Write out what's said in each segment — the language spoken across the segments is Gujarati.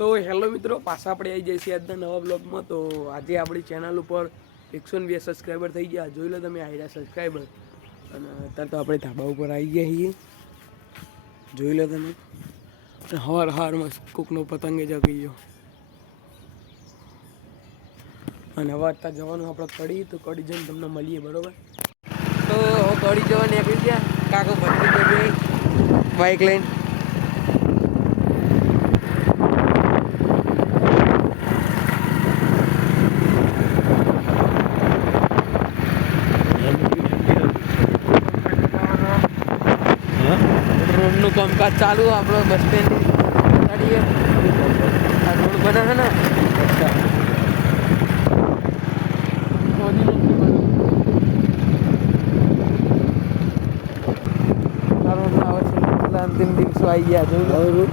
તો હેલો મિત્રો, પાછા આપણે આવી જઈએ છીએ આજના નવા બ્લોગમાં. તો આજે આપણી ચેનલ ઉપર 120 સબસ્ક્રાઈબર થઈ ગયા. જોઈ લો તમે આયરા સબસ્ક્રાઈબર. અને અત્યારે તો આપણે ધાબા ઉપર આવી ગયા છીએ, જોઈ લો તમે. હારમાં કોકનો પતંગે જગી ગયો. અને હવે અત્યારે જવાનું આપણે કડી. તો કડી જઈને તમને મળીએ, બરાબર? તો કડી જવા નીકળી ગયા. કાકો ભટકી જગ્યાએ બાઇક લઈને. રોડનું કામકાજ ચાલુ આપણો બસ સ્ટેન્ડ ગાડીએ. આ રોડ બને છે ને, અંતિમ દિવસો આવી ગયા. જોયું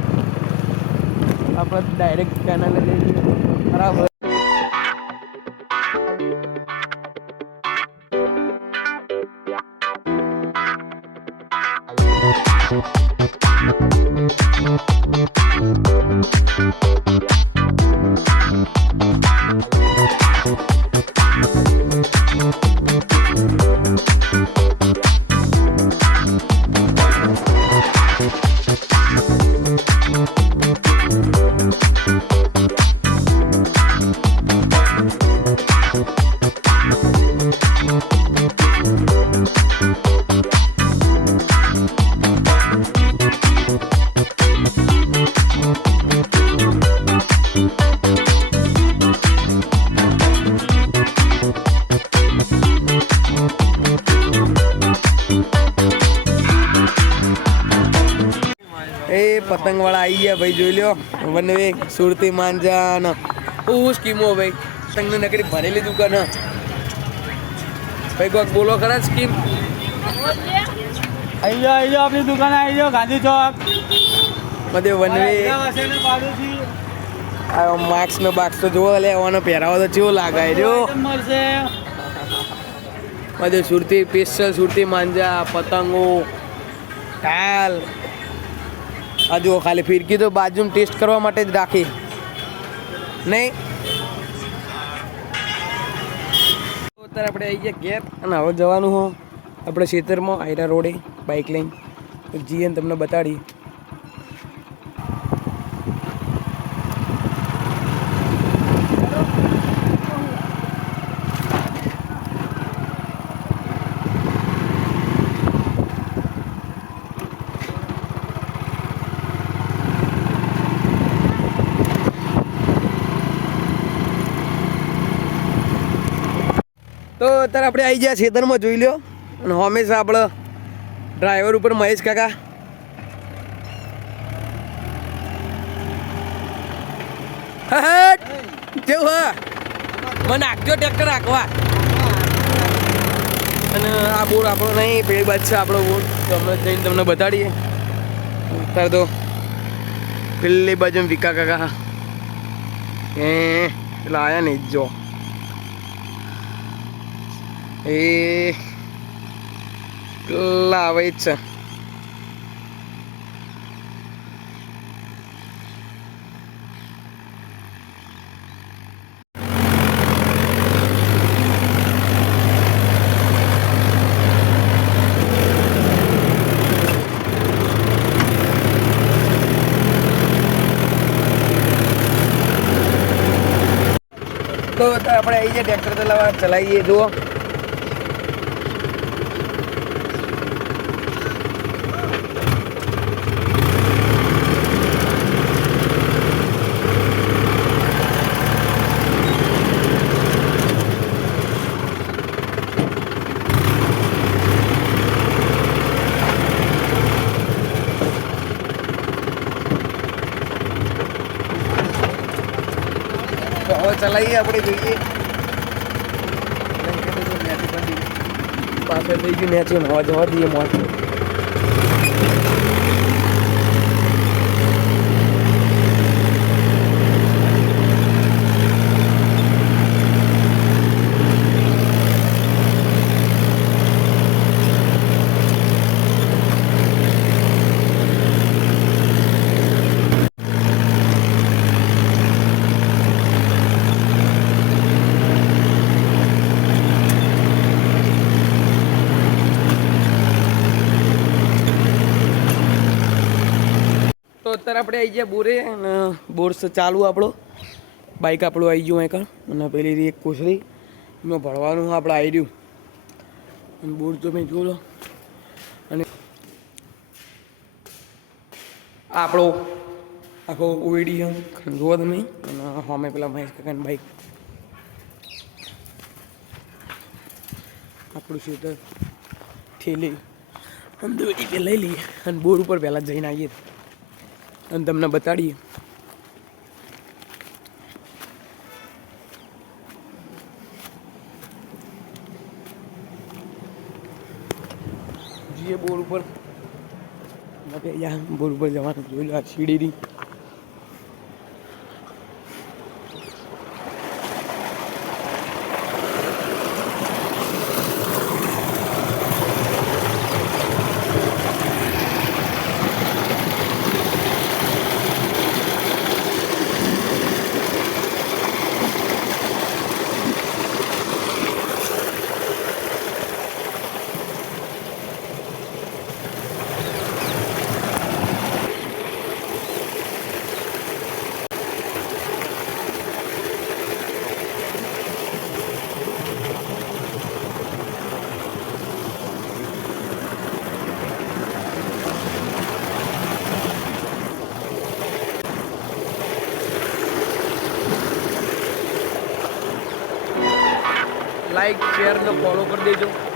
આપણે ડાયરેક્ટ કેનાલે જઈને ખરાબ પતંગ વાળા આવી ગયા ભાઈ. જોઈ લો વનવે સુરતી માંજા ને સ્કીમો ભાઈ. પતંગને નકરી ભરેલી દુકાન ભાઈ. કોઈક બોલો ખરા સ્કીમ. આવી જાઓ આપણી દુકાન આવી જાઓ, ગાંધી ચોક બધે વનવે. માસ્ક ને બાક્સ તો જોવો લેવાનો પહેરાવો તો કેવો લાગે જો. બધે સુરતી સ્પેશિયલ સુરતી માંજા, પતંગો, ઢાલ. આ જુઓ ખાલી ફિરકી તો બાજુમાં ટેસ્ટ કરવા માટે જ રાખી નહીં. અત્યારે આપણે આવી ગયા ઘેર. અને હવે જવાનું હો આપણે ખેતરમાં આયરા રોડે બાઇક લઈને. જીએન તમને બતાડીએ. તો અત્યારે આપણે આવી ગયા ખેતરમાં. જોઈ લો. અને હંમેશા આપણે ડ્રાઈવર ઉપર મહેશ કાકા. કેવું હા મને નાખજો ટ્રેક્ટર રાખવા. અને આ બોર આપણો નહીં, પેલી બાદ છે આપણો બોર. તો અમે જઈને તમને બતાડીએ. અત્યારે તો પેલી બાજુ વિકા કાકા પેલા આવ્યા નહીં જો. એ લાવે જ છે. તો આપણે આવી જાય ટ્રેક્ટર ચલાવીએ. જુઓ ચલાવીએ આપણે. જોઈએ પાછળ થઈ ગયું નેચું હવા જવા દઈએ મોત. અત્યારે આપણે આવી ગયા બોરે અને બોર ચાલુ આપણો બાઇક આપણું આવી ગયું અહીં અને પેલી એક કોસરી એમાં ભરવાનું આપણે આવી રહ્યું અને બોર તો મેં જોઈ લો અને આપણો આખો ઓઈડી જુઓ તમે અને અમે પેલા મહેશ કાકાની બાઇક આપણું સ્વેટર થેલી અને દોડી લઈ લઈએ અને બોર ઉપર પહેલાં જઈને આવીએ અને તમને બતાડીએ જઈએ બોર ઉપર બોર ઉપર જવાનું જોઈ લો આ સીડીની લાઈક શેર ને ફોલો કરી દેજો.